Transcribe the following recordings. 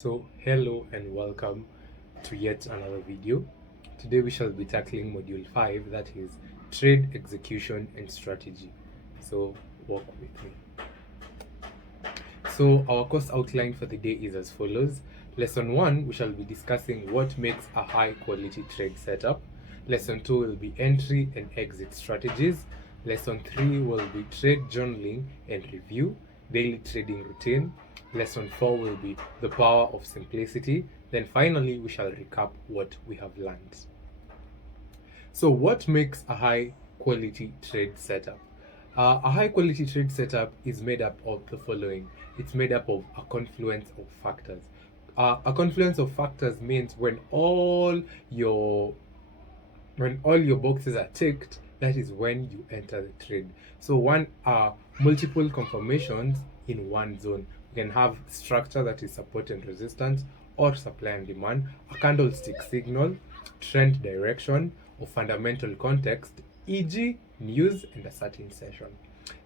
So hello and welcome to yet another video. Today we shall be tackling module 5, that is trade execution and strategy. So walk with me. So our course outline for the day is as follows. Lesson 1, we shall be discussing what makes a high quality trade setup. Lesson 2 will be entry and exit strategies. Lesson 3 will be trade journaling and review, daily trading routine. Lesson 4 will be the power of simplicity. Then finally, we shall recap what we have learned. So what makes a high quality trade setup? A high quality trade setup is made up of the following. It's made up of a confluence of factors. A confluence of factors means when all your boxes are ticked, that is when you enter the trade. So one are multiple confirmations in one zone. You can have structure, that is support and resistance, or supply and demand, a candlestick signal, trend direction, or fundamental context, e.g. news and a certain session.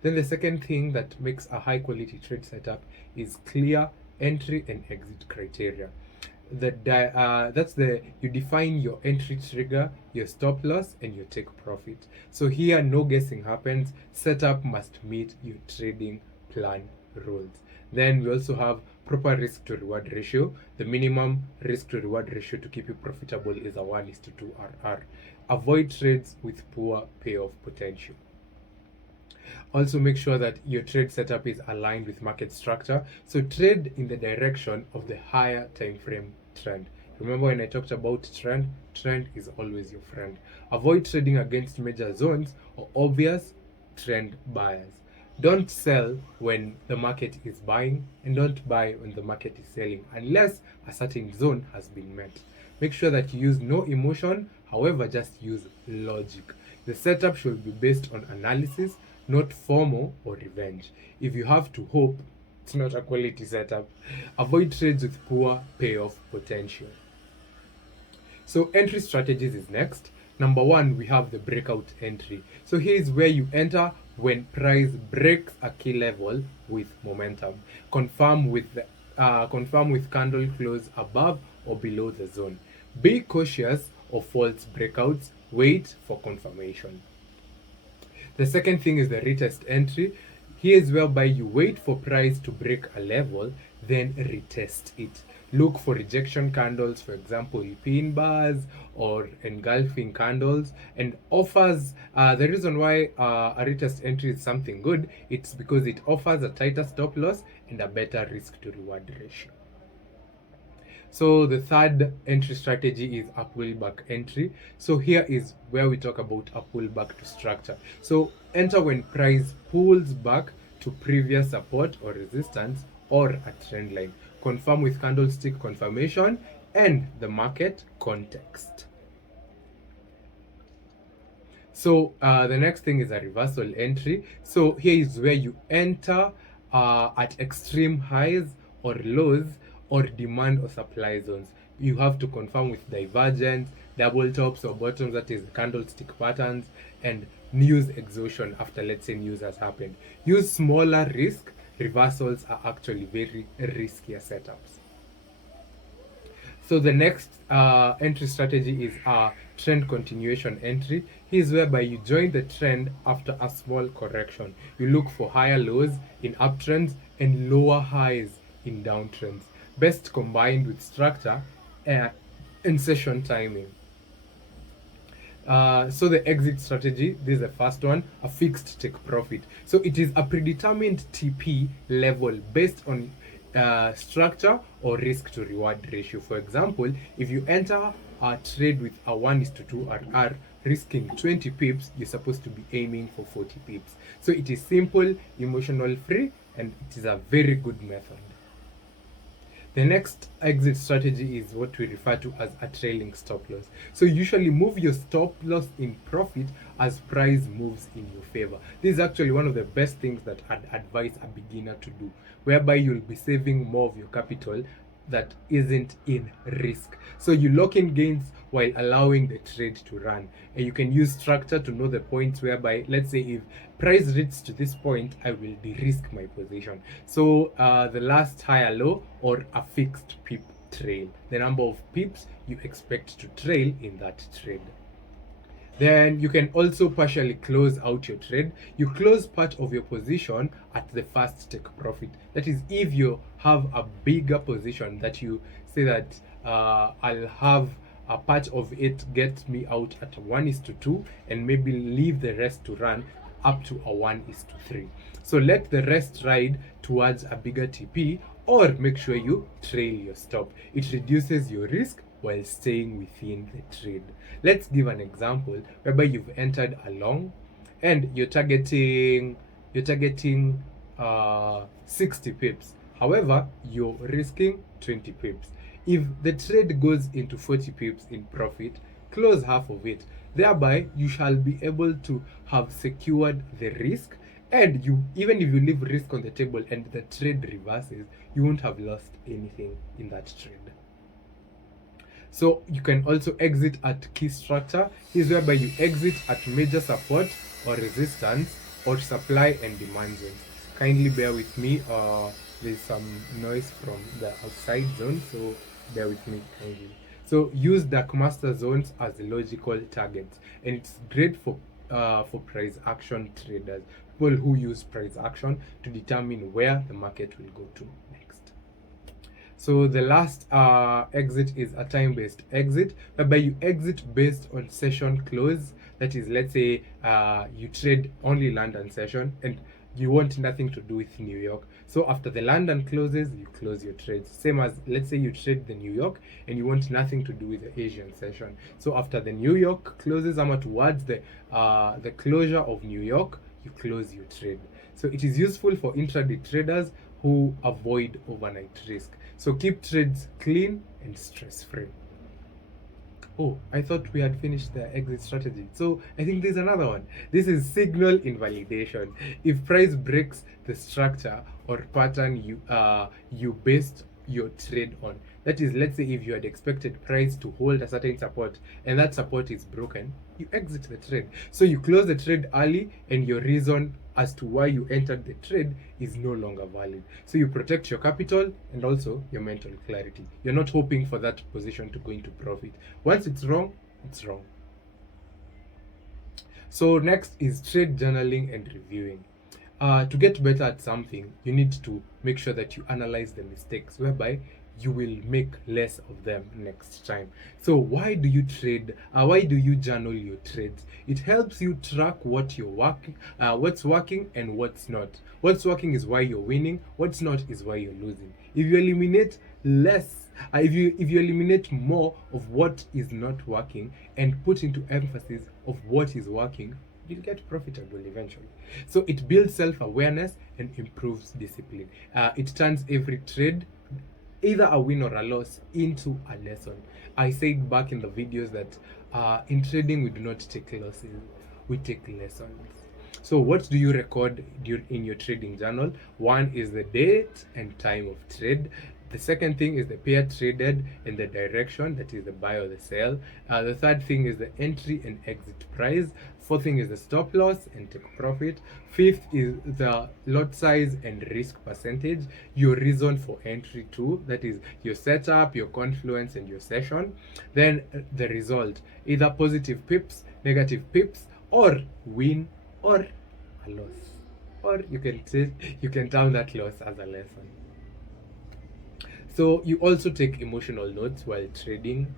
Then the second thing that makes a high quality trade setup is clear entry and exit criteria. That's the you define your entry trigger, your stop loss, and your take profit. So here no guessing happens. Setup must meet your trading plan rules. Then we also have proper risk to reward ratio. The minimum risk to reward ratio to keep you profitable is a 1:2 RR. Avoid trades with poor payoff potential. Also make sure that your trade setup is aligned with market structure. So trade in the direction of the higher time frame trend. Remember when I talked about trend is always your friend. Avoid trading against major zones or obvious trend buyers. Don't sell when the market is buying, and don't buy when the market is selling unless a certain zone has been met. Make sure that you use no emotion, however, just use logic. The setup should be based on analysis, not FOMO or revenge. If you have to hope, it's not a quality setup. Avoid trades with poor payoff potential. So entry strategies is next. Number one, we have the breakout entry. So here is where you enter when price breaks a key level with momentum. Confirm with candle close above or below the zone. Be cautious of false breakouts. Wait for confirmation. The second thing is the retest entry. Here is whereby you wait for price to break a level, then retest it. Look for rejection candles, for example, pin bars or engulfing candles, and offers. The reason why a retest entry is something good, it's because it offers a tighter stop loss and a better risk to reward ratio. So the third entry strategy is a pullback entry. So here is where we talk about a pullback to structure. So enter when price pulls back to previous support or resistance or a trend line. Confirm with candlestick confirmation and the market context. So the next thing is a reversal entry. So here is where you enter at extreme highs or lows or demand or supply zones. You have to confirm with divergence, double tops or bottoms, that is candlestick patterns, and news exhaustion after, let's say, news has happened. Use smaller risk. Reversals are actually very riskier setups. So the next entry strategy is trend continuation entry. Here's whereby you join the trend after a small correction. You look for higher lows in uptrends and lower highs in downtrends. Best combined with structure and session timing. So the exit strategy, this is the first one, a fixed take profit. So it is a predetermined TP level based on structure or risk to reward ratio. For example, if you enter a trade with a 1:2 RR, risking 20 pips, you're supposed to be aiming for 40 pips. So it is simple, emotional free, and it is a very good method. The next exit strategy is what we refer to as a trailing stop loss. So usually move your stop loss in profit as price moves in your favor. This is actually one of the best things that I'd advise a beginner to do, whereby you'll be saving more of your capital that isn't in risk. So you lock in gains while allowing the trade to run. And you can use structure to know the points whereby, let's say, if price reaches to this point, I will de-risk my position. So the last higher low or a fixed pip trail, the number of pips you expect to trail in that trade. Then you can also partially close out your trade. You close part of your position at the first take profit. That is, if you have a bigger position that you say that I'll have a part of it get me out at 1:2 and maybe leave the rest to run up to a 1:3. So let the rest ride towards a bigger TP, or make sure you trail your stop. It reduces your risk while staying within the trade. Let's give an example whereby you've entered a long and you're targeting 60 pips. However, you're risking 20 pips. If the trade goes into 40 pips in profit, close half of it. Thereby, you shall be able to have secured the risk, and you, even if you leave risk on the table and the trade reverses, you won't have lost anything in that trade. So you can also exit at key structure. Here's whereby you exit at major support or resistance or supply and demand zones. Kindly bear with me. There's some noise from the outside zone, so bear with me kindly. So use dark master zones as logical targets, and it's great for price action traders, people who use price action to determine where the market will go to next. So the last exit is a time-based exit, whereby you exit based on session close. That is, let's say you trade only London session and you want nothing to do with New York. So after the London closes, you close your trades. Same as, let's say you trade the New York and you want nothing to do with the Asian session. So after the New York closes, towards the closure of New York, you close your trade. So it is useful for intraday traders who avoid overnight risk. So keep trades clean and stress-free. Oh, I thought we had finished the exit strategy. So I think there's another one. This is signal invalidation. If price breaks the structure or pattern you based your trade on. That is, let's say if you had expected price to hold a certain support and that support is broken, you exit the trade. So you close the trade early and your reason as to why you entered the trade is no longer valid. So you protect your capital and also your mental clarity. You're not hoping for that position to go into profit. Once it's wrong, it's wrong. So next is trade journaling and reviewing. To get better at something, you need to make sure that you analyze the mistakes, whereby you will make less of them next time. So why do you trade? Why do you journal your trades? It helps you track what you're working, what's working and what's not. What's working is why you're winning. What's not is why you're losing. If you eliminate less, if you eliminate more of what is not working and put into emphasis of what is working, you'll get profitable eventually. So it builds self-awareness and improves discipline. It turns every trade, either a win or a loss, into a lesson. I said back in the videos that in trading we do not take losses, we take lessons. So what do you record in your trading journal? One is the date and time of trade. The second thing is the pair traded and the direction, that is the buy or the sell. The third thing is the entry and exit price. Fourth thing is the stop loss and take profit. Fifth is the lot size and risk percentage, your reason for entry too, that is your setup, your confluence and your session. Then the result, either positive pips, negative pips, or win or a loss. Or you can term that loss as a lesson. So you also take emotional notes while trading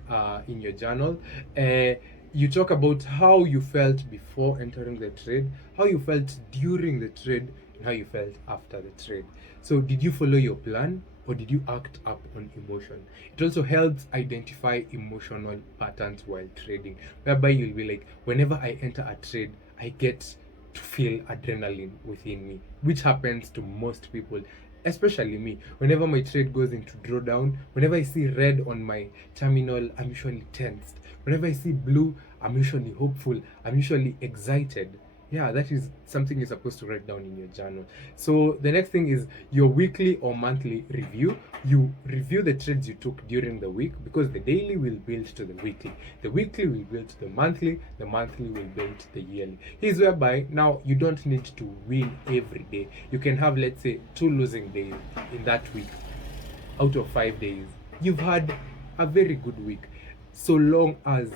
in your journal. You talk about how you felt before entering the trade, how you felt during the trade, and how you felt after the trade. So did you follow your plan or did you act up on emotion? It also helps identify emotional patterns while trading, whereby you'll be like, whenever I enter a trade, I get to feel adrenaline within me, which happens to most people, especially me. Whenever my trade goes into drawdown, whenever I see red on my terminal, I'm usually tensed. Whenever I see blue, I'm usually hopeful, I'm usually excited. Yeah, that is something you're supposed to write down in your journal. So the next thing is your weekly or monthly review. You review the trades you took during the week, because the daily will build to the weekly, the weekly will build to the monthly will build to the yearly. Here's whereby now you don't need to win every day. You can have, let's say, 2 losing days in that week. Out of 5 days, you've had a very good week, so long as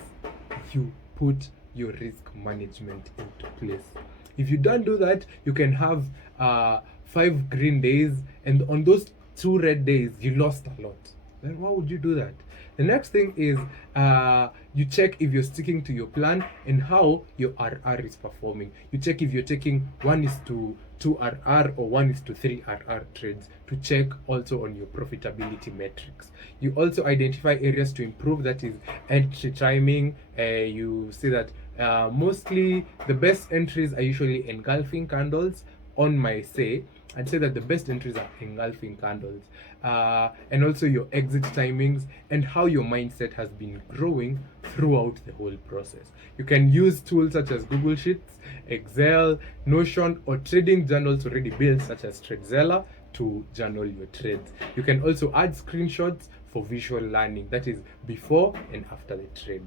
you put your risk management into place. If you don't do that, you can have 5 green days, and on those 2 red days you lost a lot. Then why would you do that? The next thing is you check if you're sticking to your plan and how your RR is performing. You check if you're taking 1:2 RR or 1:3 RR trades, to check also on your profitability metrics. You also identify areas to improve, that is entry timing. You see that mostly the best entries are usually engulfing candles. On my say, I'd say that the best entries are engulfing candles, and also your exit timings and how your mindset has been growing throughout the whole process. You can use tools such as Google Sheets, Excel, Notion, or trading journals already built, such as TradeZella, to journal your trades. You can also add screenshots for visual learning, that is before and after the trade.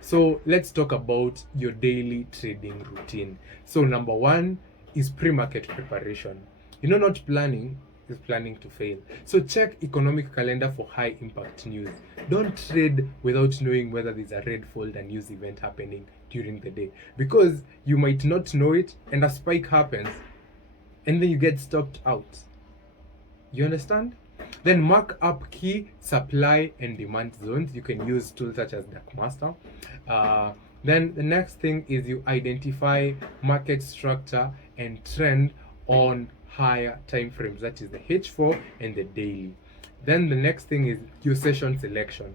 So let's talk about your daily trading routine. So number one is pre-market preparation. Not planning is planning to fail. So check economic calendar for high impact news. Don't trade without knowing whether there's a red folder news event happening during the day, because you might not know it and a spike happens and then you get stopped out. You understand? Then mark up key supply and demand zones. You can use tools such as Darkmaster. Then the next thing is you identify market structure and trend on higher time frames, that is the H4 and the daily. Then the next thing is your session selection.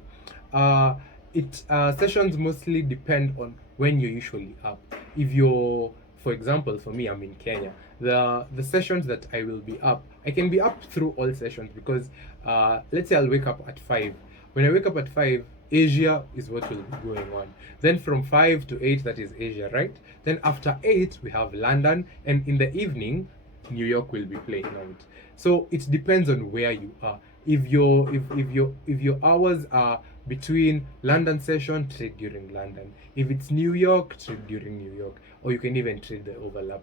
Sessions mostly depend on when you're usually up. If you're, for example, for me, I'm in Kenya. The sessions that I will be up, I can be up through all sessions, because let's say I'll wake up at 5. When I wake up at 5, Asia is what will be going on. Then from 5 to 8, that is Asia, right? Then after 8, we have London, and in the evening, New York will be playing out. So it depends on where you are. If your hours are between London session, trade during London. If it's New York, trade during New York, or you can even trade the overlap.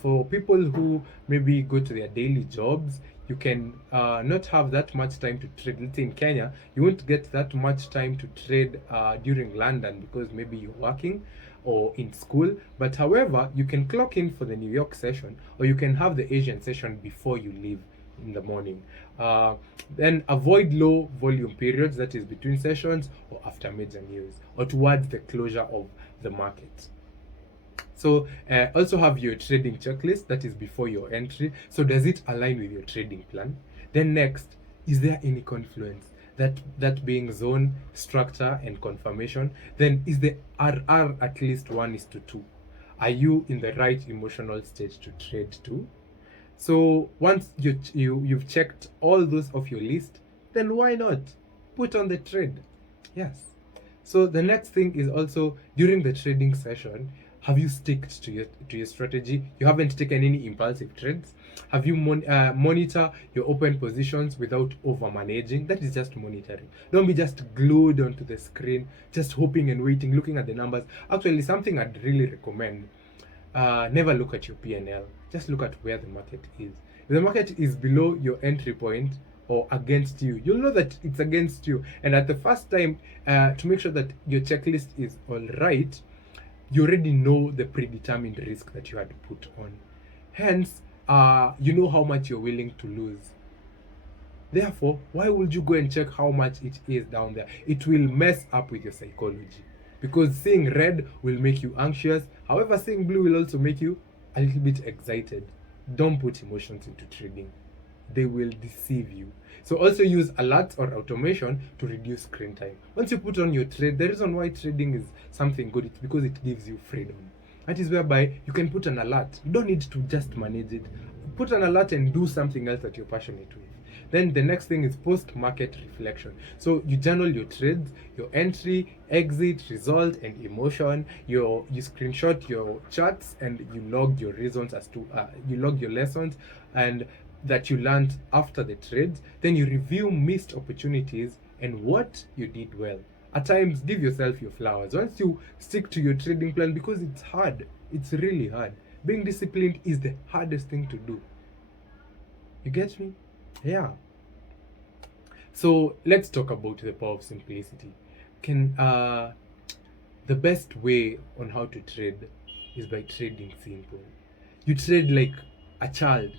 For people who maybe go to their daily jobs, you can not have that much time to trade. Let's say in Kenya, you won't get that much time to trade during London, because maybe you're working or in school. But however, you can clock in for the New York session, or you can have the Asian session before you leave in the morning. Then avoid low volume periods, that is between sessions or after major news, or towards the closure of the market. So also have your trading checklist, that is before your entry. So does it align with your trading plan? Then next, is there any confluence? That being zone, structure, and confirmation. Then is the RR at least 1:2? Are you in the right emotional state to trade to? So once you've checked all those off your list, then why not put on the trade? Yes. So the next thing is also, during the trading session, have you sticked to your strategy? You haven't taken any impulsive trades? Have you monitor your open positions without over managing? That is just monitoring. Don't be just glued onto the screen, just hoping and waiting, looking at the numbers. Actually, something I'd really recommend, never look at your P&L. Just look at where the market is. If the market is below your entry point or against you, you'll know that it's against you. And at the first time, to make sure that your checklist is all right, you already know the predetermined risk that you had put on. Hence, you know how much you're willing to lose. Therefore, why would you go and check how much it is down there? It will mess up with your psychology, because seeing red will make you anxious. However, seeing blue will also make you a little bit excited. Don't put emotions into trading. They will deceive you. So also use alerts or automation to reduce screen time. Once you put on your trade, the reason why trading is something good, it's because it gives you freedom. That is whereby you can put an alert. You don't need to just manage it. Put an alert and do something else that you're passionate with. Then the next thing is post-market reflection. So you journal your trades, your entry, exit, result, and emotion. You screenshot your charts and you log your reasons as to you log your lessons and that you learned after the trades. Then you review missed opportunities and what you did well. At times, give yourself your flowers. Once you stick to your trading plan, because it's hard, it's really hard. Being disciplined is the hardest thing to do. You get me? Yeah. So let's talk about the power of simplicity. Can The best way on how to trade is by trading simple. You trade like a child.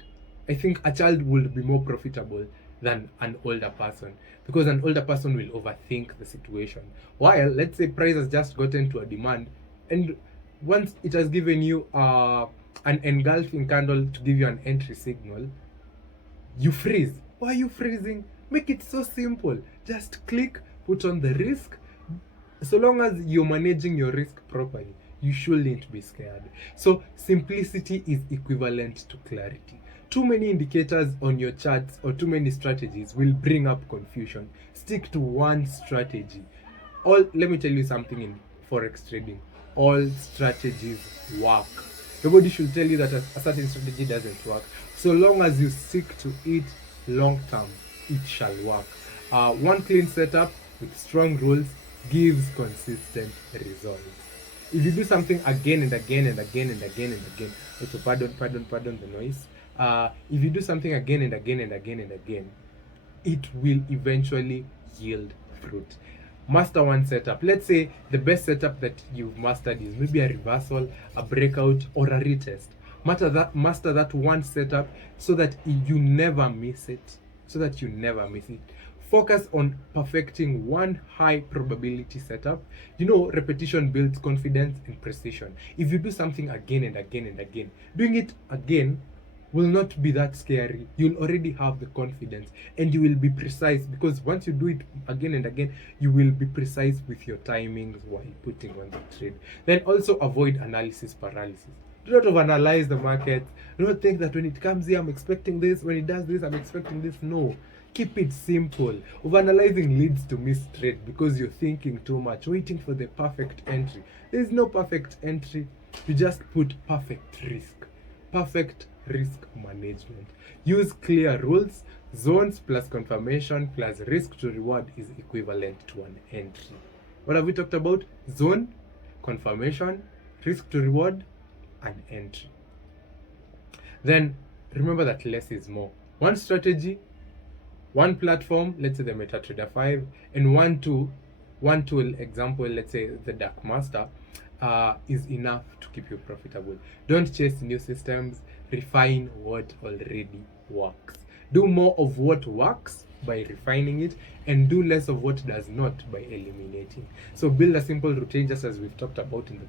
I think a child would be more profitable than an older person, because an older person will overthink the situation. While let's say price has just gotten to a demand, and once it has given you an engulfing candle to give you an entry signal, you freeze. Why are you freezing? Make it so simple. Just click, put on the risk. So long as you're managing your risk properly, you shouldn't be scared. So simplicity is equivalent to clarity. Too many indicators on your charts or too many strategies will bring up confusion. Stick to one strategy. Let me tell you something in Forex trading. All strategies work. Nobody should tell you that a certain strategy doesn't work. So long as you stick to it long term, it shall work. One clean setup with strong rules gives consistent results. If you do something again and again and again and again and again, so pardon the noise. If you do something again and again and again and again, it will eventually yield fruit. Master one setup. Let's say the best setup that you've mastered is maybe a reversal, a breakout, or a retest. Master that one setup so that you never miss it. Focus on perfecting one high probability setup. Repetition builds confidence and precision. If you do something again and again and again, doing it again will not be that scary. You'll already have the confidence and you will be precise, because once you do it again and again, you will be precise with your timings while putting on the trade. Then also avoid analysis paralysis. Do not overanalyze the market. Do not think that when it comes here, I'm expecting this. When it does this, I'm expecting this. No. Keep it simple. Overanalyzing leads to missed trade because you're thinking too much, waiting for the perfect entry. There is no perfect entry. You just put perfect risk. Perfect risk management. Use clear rules. Zones plus confirmation plus risk to reward is equivalent to an entry. What have we talked about? Zone, confirmation, risk to reward, an entry. Then remember that less is more. One strategy, one platform, let's say the MetaTrader 5, and one tool, example, let's say the Dark Master, is enough to keep you profitable. Don't chase new systems. Refine what already works. Do more of what works by refining it, and do less of what does not by eliminating. So build a simple routine, just as we've talked about in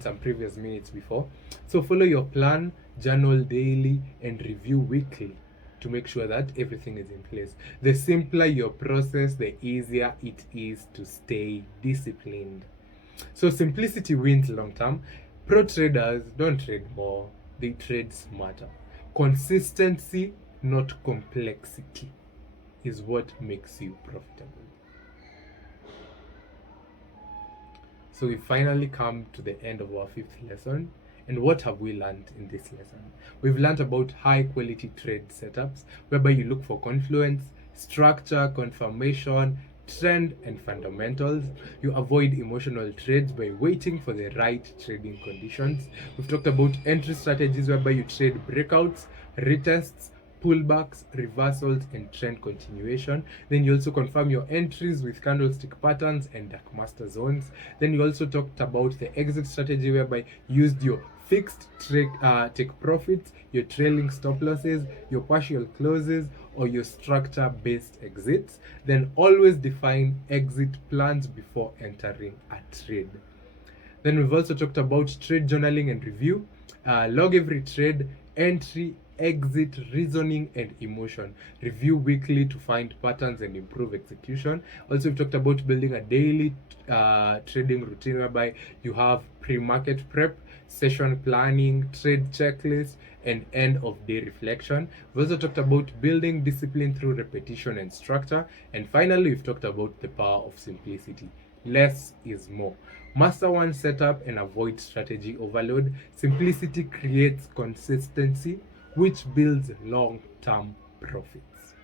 some previous minutes before. So follow your plan, journal daily, and review weekly to make sure that everything is in place. The simpler your process, the easier it is to stay disciplined. So simplicity wins long term. Pro traders don't trade more, they trade smarter. Consistency, not complexity, is what makes you profitable. So we finally come to the end of our 5th lesson. And what have we learned in this lesson? We've learned about high quality trade setups, whereby you look for confluence, structure, confirmation, trend, and fundamentals. You avoid emotional trades by waiting for the right trading conditions. We've talked about entry strategies, whereby you trade breakouts, retests, pullbacks, reversals, and trend continuation. Then you also confirm your entries with candlestick patterns and dark master zones. Then you also talked about the exit strategy, whereby you used your fixed take profits, your trailing stop losses, your partial closes, or your structure-based exits. Then always define exit plans before entering a trade. Then we've also talked about trade journaling and review. Log every trade, entry, exit, reasoning, and emotion. Review weekly to find patterns and improve execution. Also, we've talked about building a daily trading routine, whereby you have pre-market prep, session planning, trade checklist, and end of day reflection. We've also talked about building discipline through repetition and structure. And finally, we've talked about the power of simplicity. Less is more. Master one setup and avoid strategy overload. Simplicity creates consistency, which builds long term profits.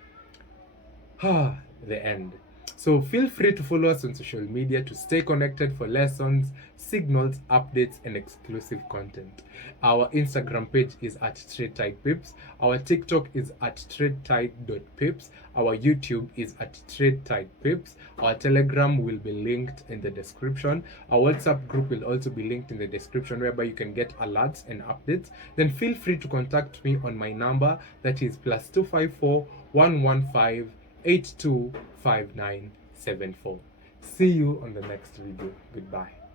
The end. So feel free to follow us on social media to stay connected for lessons, signals, updates, and exclusive content. Our Instagram page is at TradeTidePips. Our TikTok is at TradeTide.pips. Our YouTube is at TradeTidePips. Our Telegram will be linked in the description. Our WhatsApp group will also be linked in the description, whereby you can get alerts and updates. Then feel free to contact me on my number, that is +254 115 825974. See you on the next video. Goodbye.